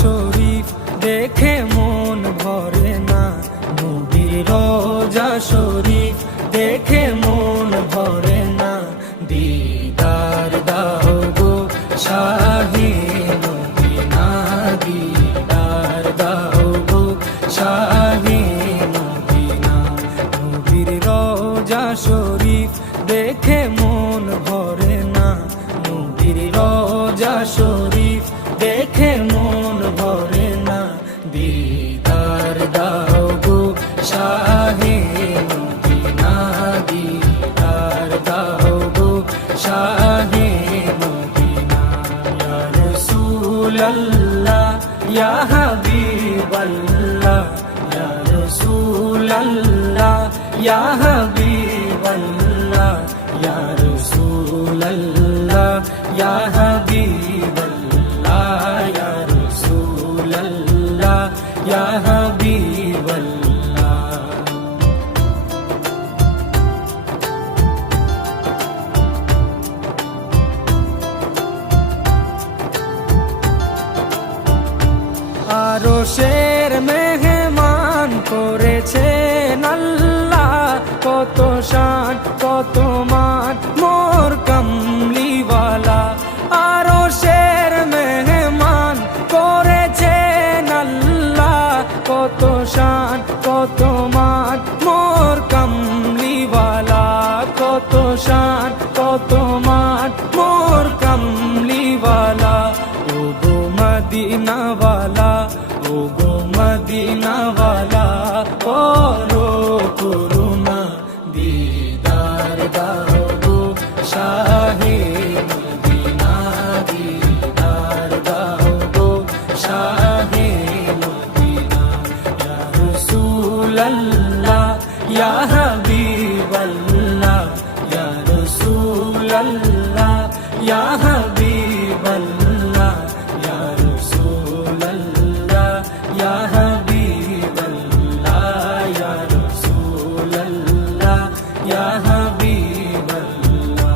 শরীফ দেখে মন ভরে না, নবীর রওজা শরীফ দেখে মন ভরে না। দিদার দাও গো শাহে মদিনা, দিদার দাও গো শাহে মদিনা। নবীর রওজা শরীফ দেখে মন ভরে না, নবীর রওজা শরীফ দেখে মন ভরে না। দিদার দাও গো শাহে মদিনা, দিদার দাও গো শাহে মদিনা। ইয়া রাসূলাল্লাহ ইয়া হাবিবাল্লাহ, ইয়া রাসূলাল্লাহ ইয়া হাবিবাল্লাহ, ইয়া রাসূলাল্লাহ ইয়া হাবিবাল্লাহ, ইয়া রাসূলাল্লাহ ইয়া হাবিবাল্লাহ। আরশের মেহমান করেছেন আল্লাহ, কত শান কত মান মোর কামলিওয়ালা। আরশের মেহমান করেছেন আল্লাহ, কত শান কত মান মোর কামলিওয়ালা, কত শান কত মান মোর কামলিওয়ালা। ও গো মদিনাওয়ালা, ও গো মদিনাওয়ালা, করো করুণা, দিদার দাও গো শাহে মদিনা, দিদার দাও গো শাহে মদিনা। ইয়া রাসূলাল্লাহ ইয়া হাবিবাল্লাহ, ইয়া রাসূলাল্লাহ ইয়া হাবিবাল্লাহ, ইয়া রাসূলাল্লাহ ইয়া হাবিবাল্লাহ, ইয়া রাসূলাল্লাহ ইয়া হাবিবাল্লাহ।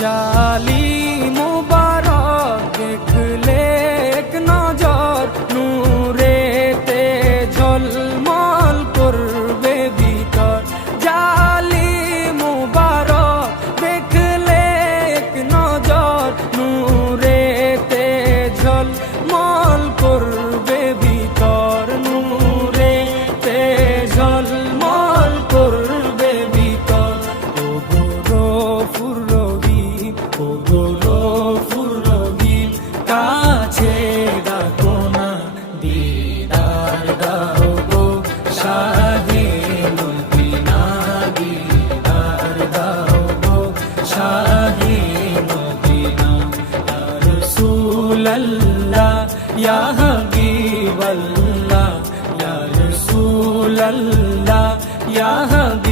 জালি মুবারক দেখলে এক নজর, নূরেতে ঝলমল করবে ভিতর। জালি মুবারক দেখলে এক নজর, নূরেতে ঝলমল করবে ভিতর, নূরেতে ঝলমল করবে ভিতর। ও গো গফুর রহিম, ও গো গফুর রহিম, কাছে ডাকো না, দিদার দাও গো শাহে মদিনা, দিদার দাও গো শাহে মদিনা। ইয়া রাসূলাল্লাহ ইয়া হাবিবাল্লাহ, ইয়া রাসূলাল্লাহ ইয়া হাবিবাল্লাহ।